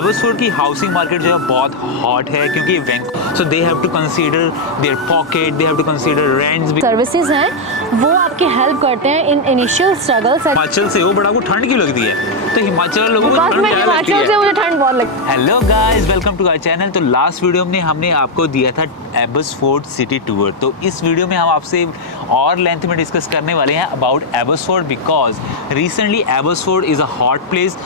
एबर्सफोर्ड की housing market जो है बहुत हॉट है क्योंकि so they have to consider their pocket, they have to consider rents. Services हैं वो आपकी हेल्प करते हैं इन इनिशियल स्ट्रगल्स। हिमाचल से हो बट आपको ठंड क्यों लगती है? तो हिमाचल लोगों को ठंड क्या लगती हिमाचल से मुझे ठंड बहुत लगती है। Hello guys, welcome to our channel. तो लास्ट वीडियो में हमने आपको दिया था एबर्सफोर्ड सिटी टूर। तो इस वीडियो में हम आपसे और लेंथ में डिस्कस करने वाले हैं about Abbotsford because recently Abbotsford is a hot place.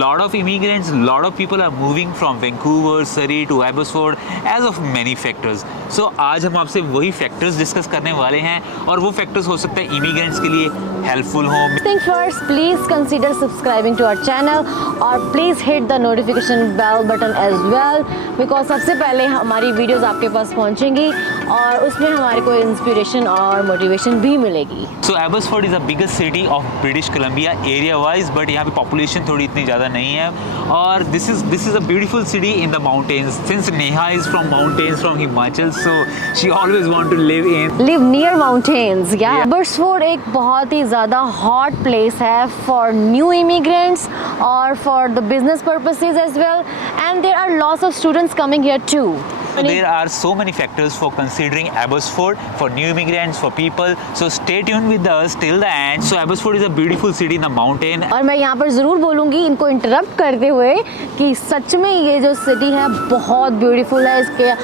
Lot of immigrants, lot of people are moving from Vancouver, Surrey to Abbotsford as of many factors. So आज हम आपसे वही factors डिस्कस करने वाले हैं और वो factors हो सकते हैं immigrants के लिए helpful हो। Think first, please consider subscribing to our channel और please hit the notification bell button as well because सबसे पहले हमारी वीडियोस आपके पास पहुंचेंगी और उसमें हमारे को इंस्पिरेशन और मोटिवेशन भी मिलेगी। So Abbotsford is the biggest city of British Columbia area wise, but यहाँ पे population थोड़ी इतनी ज़्यादा नहीं है और this is a beautiful city in the mountains. Since Neha is from mountains from Himachal, so she always want to live near mountains. Yeah. Abbotsford एक बहुत ही ज़्यादा hot place है for new immigrants और for the business purposes as well, and there are lots of students coming here too. So there are so many factors for considering Abbotsford for new immigrants, for people. So stay tuned with us till the end. So Abbotsford is a beautiful city in the mountain. और मैं यहाँ पर ज़रूर बोलूँगी इनको interrupt करते हुए कि सच में ये जो सिटी है बहुत ब्यूटीफुल है। इसके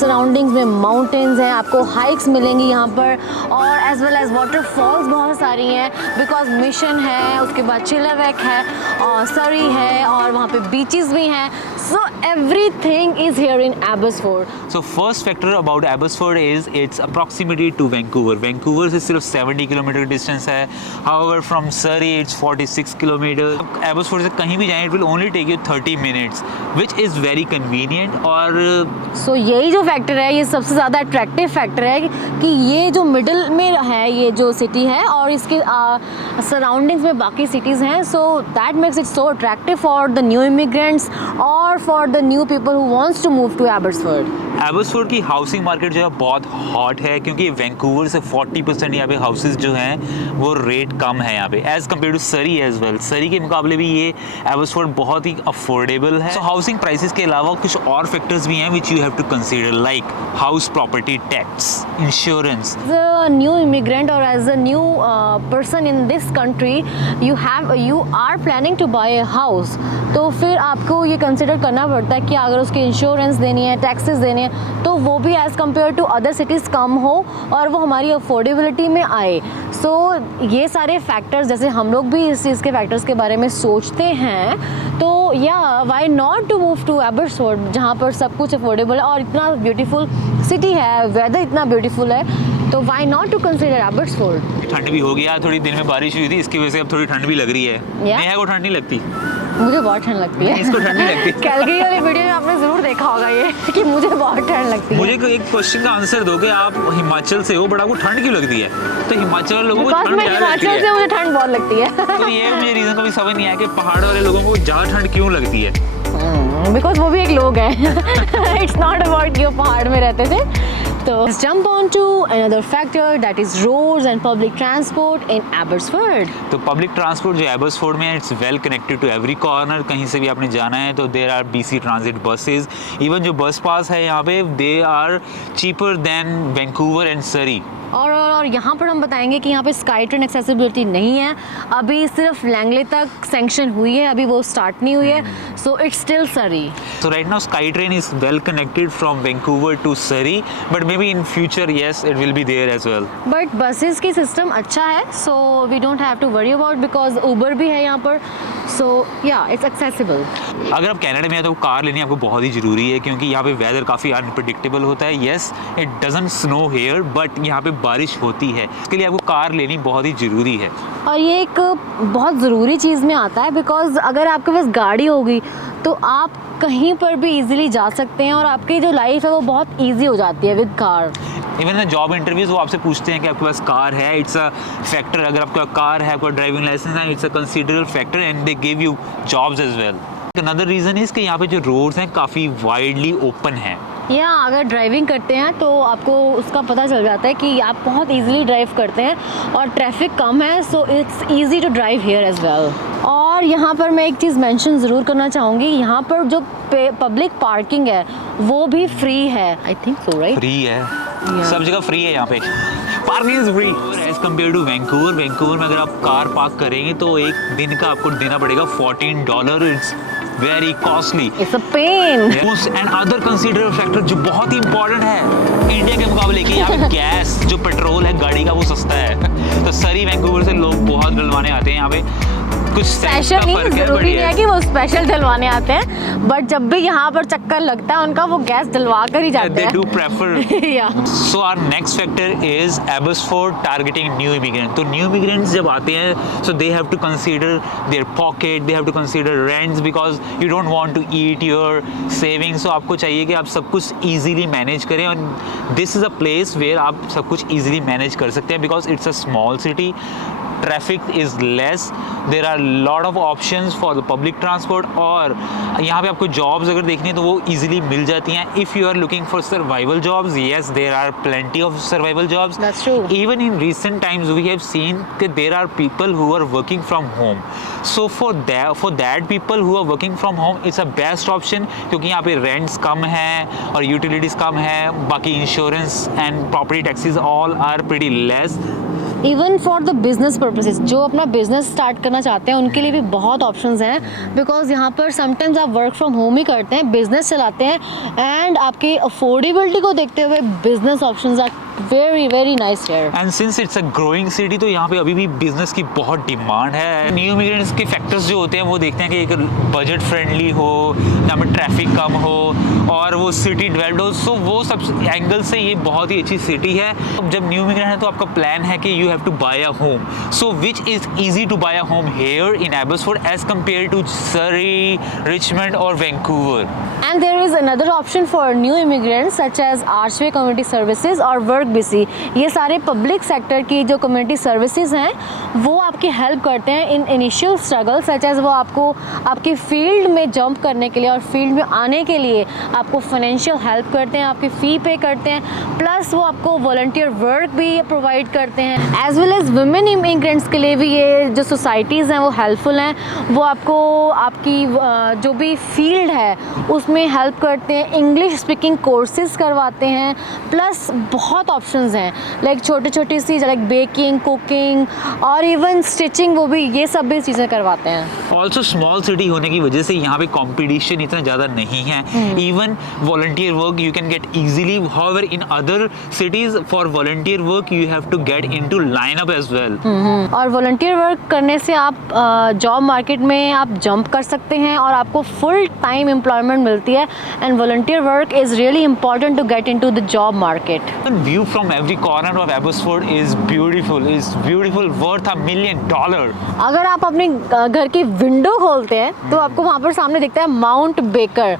सराउंडिंग्स में माउंटेन्स हैं, आपको हाइक्स मिलेंगी यहाँ पर और एज वेल एज वाटरफॉल्स बहुत सारी हैं बिकॉज मिशन है, उसके बाद चिलावेक है और सरी है और वहाँ पे बीचेस भी हैं। So everything is here in Abbotsford. So first factor about Abbotsford is its proximity to Vancouver. Vancouver से सिर्फ 70 किलोमीटर डिस्टेंस है. However, from Surrey it's 46 kilometre. Abbotsford से कहीं भी जाएं it will only take you 30 minutes, which is very convenient. और so यही जो फैक्टर है ये सबसे ज़्यादा अट्रैक्टिव फैक्टर है कि ये जो मिडिल में है ये जो सिटी है और इसके सराउंडिंग्स में बाकी सिटीज़ हैं. So that makes it so attractive for the new immigrants और for the new people who wants to move to Abbotsford. एबर्सफोर्ड की हाउसिंग मार्केट जो है बहुत हॉट है क्योंकि वैंकूवर से 40% यहाँ पे हाउसेज जो हैं वो रेट कम है यहाँ पे एज़ कम्पेयर टू सरी एज वेल. सरी के मुकाबले भी ये एबर्सफोर्ड बहुत ही अफोर्डेबल है. सो हाउसिंग प्राइसेस के अलावा कुछ और फैक्टर्स भी हैं which you have to consider like house property tax, insurance. As a new immigrant or as a new person in this country, you are planning to buy a house. तो फिर आपको ये कंसिडर करना पड़ता है कि अगर उसकी इंश्योरेंस देनी है, टैक्सेस देने हैं तो वो भी as compare to other cities कम हो और वो हमारी अफोर्डेबिलिटी में आए. सो ये सारे फैक्टर्स जैसे हम लोग भी इस चीज़ के फैक्टर्स के बारे में सोचते हैं तो या why not to move to Abbotsford जहाँ पर सब कुछ अफोर्डेबल है और इतना ब्यूटीफुल सिटी है, वेदर इतना ब्यूटीफुल है तो why not to consider Abbotsford. ठंड भी हो गया, थोड़ी दिन में बारिश हुई थी इसकी वजह से अब थोड़ी ठंड भी लग रही है. नेहा को ठंड नहीं लगती? मुझे बहुत ठंड लगती है. इसको ठंड नहीं लगती? कैलगरी वाली वीडियो में आपने ज़रूर देखा होगा ये कि मुझे बहुत ठंड लगती है. मुझे एक क्वेश्चन का आंसर दोगे, आप हिमाचल से हो बट आपको ठंड क्यों लगती है? तो हिमाचल लोगों को ठंड ज़्यादा लगती है. हिमाचल से मुझे ठंड बहुत लगती है. तो ये मुझे रीज़न कभी समझ नहीं आया कि पहाड़ वाले लोगों को ज़्यादा ठंड क्यों लगती है. बिकॉज वो भी एक लोग हैं. इट्स नॉट अबाउट कि वो पहाड़ में रहते थे. So let's jump on to another factor that is roads and public transport in Abbotsford. तो पब्लिक ट्रांसपोर्ट जो एबर्सफोर्ड में है it's well connected to every corner. कहीं से भी आपने जाना है तो there are BC transit buses. Even जो बस पास है यहाँ पे they are cheaper than Vancouver and Surrey. और यहाँ पर हम बताएंगे कि यहाँ पे स्काई ट्रेन एक्सेसिबिलिटी नहीं है. अभी सिर्फ लैंगले तक सैंक्शन हुई है, अभी वो स्टार्ट नहीं हुई है. सो इट्स स्टिल सरी. So right now Sky Train is well connected from Vancouver to Surrey, but maybe in future yes it will be there as well. But buses की सिस्टम अच्छा है so we don't have to worry about because Uber भी है यहाँ पर. सो या it's accessible. अगर आप कनाडा में हैं तो कार लेनी आपको बहुत ही ज़रूरी है क्योंकि यहाँ पे वेदर काफ़ी अनप्रिडिक्टेबल होता है. Yes it doesn't snow here but यहाँ पे बारिश होती है. इसके लिए आपको कार लेनी बहुत ही ज़रूरी है. और ये एक बहुत ज़रूरी चीज़ में आता है बिकॉज अगर आपके पास गाड़ी होगी तो आप कहीं पर भी इजीली जा सकते हैं और आपकी जो लाइफ है वो बहुत इजी हो जाती है with car. Even job interviews वो आपसे पूछते हैं कि आपके पास कार है. It's a factor. अगर आपका कार है, आपका ड्राइविंग लाइसेंस है, it's a considerable factor and they give you jobs as well. Another reason is कि यहाँ पे जो रोड्स हैं काफ़ी वाइडली ओपन हैं. या अगर ड्राइविंग करते हैं तो आपको उसका पता चल जाता है कि आप बहुत इजीली ड्राइव करते हैं और ट्रैफिक कम है, so it's easy to drive here as well. और यहाँ पर मैं एक चीज़ मेंशन ज़रूर करना चाहूँगी, यहाँ पर जो पब्लिक पार्किंग है वो भी फ्री है, I think so, right? Free है, सब जगह फ्री है यहाँ पे, parking is free as compare to Vancouver. Vancouver में अगर आप कार पार्क करेंगे तो एक दिन का आपको देना पड़ेगा $14। It's very costly, it's a pain. And other considerable factor जो बहुत ही इंपॉर्टेंट है इंडिया के मुकाबले कि यहाँ पे गैस जो पेट्रोल है गाड़ी का वो सस्ता है। तो सरी वैंकूवर से लोग बहुत डलवाने आते हैं यहाँ पे, कुछ स्पेशल नहीं, जरूरी नहीं है कि वो स्पेशल डलवाने आते हैं, बट जब भी यहाँ पर चक्कर लगता है उनका वो गैस डलवा कर ही जाते हैं। They do prefer. Yeah. So our next factor is Abbotsford targeting new immigrants. तो new immigrants जब आते हैं, so they have to consider their pocket, they have to consider rents because you don't want to eat your savings. So आपको चाहिए कि आप सब कुछ easily manage करें, और this is a place where आप सब कुछ easily manage कर सकते हैं because it's a small city. Traffic is less, there are lot of options for the public transport, और यहाँ पे आपको जॉब्स अगर देखनी है तो वो इजीली मिल जाती हैं। If you are looking for survival jobs, yes there are plenty of survival jobs. Even in recent times we have seen कि there are people who are working from home, so for that people who are working from home it's a best option, क्योंकि यहाँ पे rents कम हैं और utilities कम हैं, बाकी insurance and property taxes all are pretty less. Even for the business purposes, जो अपना बिजनेस स्टार्ट करना चाहते हैं उनके लिए भी बहुत ऑप्शंस हैं, बिकॉज यहाँ पर समटाइम्स आप वर्क फ्रॉम होम ही करते हैं, बिजनेस चलाते हैं, एंड आपकी अफोर्डेबिलिटी को देखते हुए business options are very nice here. And since it's a growing city तो यहाँ पे अभी भी बिजनेस की बहुत डिमांड है। न्यू इमिग्रेंट्स के फैक्टर्स जो होते हैं वो देखते हैं कि एक बजट फ्रेंडली हो, यहाँ पे ट्रैफिक कम हो और वो सिटी डेवलप्ड हो, सो वो सब एंगल से ये बहुत ही अच्छी सिटी है। जब न्यू इमिग्रेंट है तो आपका प्लान है कि you have to buy a home, so which is easy to buy a home here in Abbotsford as compare to Surrey, Richmond और Vancouver. And there is another option for new immigrants such as Archway Community Services और Work BC। ये सारे public sector की जो community services हैं वो आपकी help करते हैं in initial struggle, such as वो आपको आपकी फील्ड में जंप करने के लिए और फील्ड में आने के लिए आपको फाइनेंशियल हेल्प करते हैं, आपकी फ़ी पे करते हैं, प्लस वो आपको वॉलंटियर वर्क भी प्रोवाइड करते हैं। As well as women immigrants के लिए भी ये जो सोसाइटीज़ हैं वो हेल्पफुल हैं, वो आपको आपकी जो भी फील्ड है उसमें हेल्प करते हैं, इंग्लिश स्पीकिंग कोर्सेज करवाते हैं, प्लस बहुत ऑप्शंस हैं लाइक छोटी छोटी सी लाइक बेकिंग, कुकिंग और इवन स्टिचिंग, वो भी ये सब भी चीज़ें करवाते हैं। ऑल्सो स्मॉल सिटी होने की वजह से यहाँ पे कंपटीशन इतना ज़्यादा नहीं है। Even volunteer work you can get easily, however in other cities for volunteer work you have to get into line up as well. और वॉलंटियर वर्क करने से आप जॉब मार्केट में आप जंप कर सकते हैं और आपको फुल टाइम एम्प्लॉयमेंट मिलती है, and volunteer work is really important to get into the job market. View from every corner of Abbotsford is beautiful, worth $1 million। अगर आप अपने घर की विंडो खोलते हैं तो आपको वहाँ पर सामने दिखता है mount baker,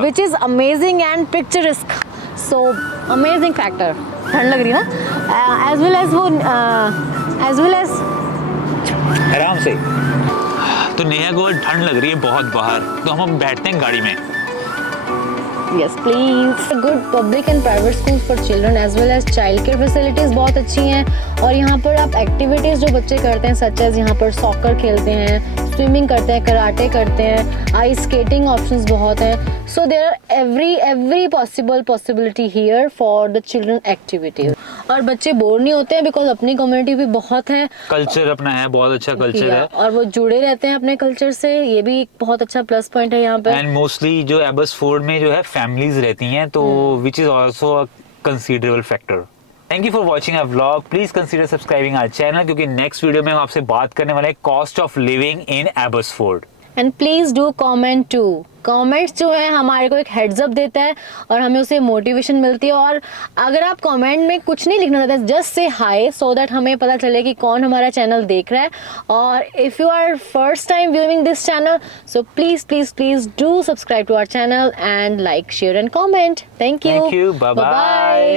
which is amazing and picturesque, so amazing factor. ठंड लग रही है ना, एज वेल एज आराम से। तो नेहा को ठंड लग रही है बहुत बाहर, तो हम बैठते हैं गाड़ी में। Yes, please. Good public and private schools for children as well as child care facilities बहुत अच्छी हैं, और यहाँ पर आप एक्टिविटीज़ जो बच्चे करते हैं सच एज यहाँ पर सॉकर खेलते हैं, स्विमिंग करते हैं, कराटे करते हैं, आइस स्केटिंग ऑप्शंस बहुत हैं, so there are every possibility here for the children activities. और बच्चे बोर नहीं होते हैं बिकॉज अपनी कम्युनिटी भी बहुत है, कल्चर अपना है, बहुत अच्छा कल्चर है, और वो जुड़े रहते हैं अपने कल्चर से, ये भी एक बहुत अच्छा प्लस पॉइंट है यहाँ पे। एंड मोस्टली जो एबसफोर्ड में जो है फैमिलीज रहती हैं, तो which is also a considerable factor. Thank you for watching our vlog, please consider subscribing our channel, क्योंकि नेक्स्ट वीडियो में हम आपसे बात करने वाले हैं cost of living in Abbotsford. And please do comment too, comments जो है हमारे को एक हेड्स अप देता है और हमें उसे मोटिवेशन मिलती है, और अगर आप कमेंट में कुछ नहीं लिखना चाहते, just say hi, so that हमें पता चले कि कौन हमारा चैनल देख रहा है। और if you are first time viewing this channel, so please do subscribe to our channel and like, share and comment. Thank you, bye bye.